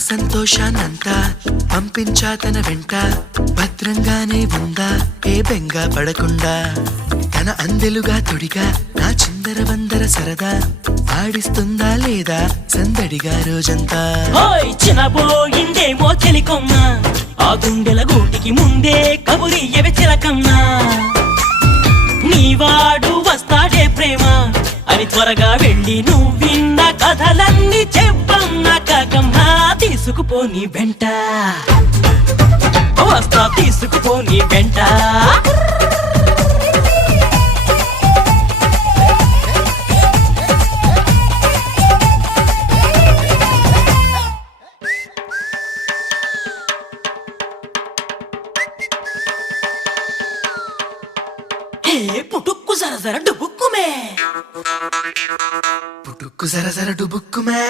సంతోషాన్నంతా పంపించా తన వెంట భద్రంగానే ఉందా ఏ బెంగా పడకుండా తన అందెలుగా తొడిగా నా చిందర వందర సరదా ఆడిస్తుందా లేదా సందడిగా రోజంతా చిన్నబోయిందేమో చెలికొమ్మ ఆ గుండెల గూటికి ముందే కబురియవే చిలకన్నా నీవాడు వస్తాడే ప్రేమ అని త్వరగా వెళ్ళి నువ్వు విన్న కథలన్నీ చెప్పన్నా కాకమ్మా తీసుకుపోని వెంట వస్తా తీసుకుపోని వెంట పుట్టుక్కు జర జర డుబుక్కుమే పుట్టుక్కు జర జర డుబుక్కుమే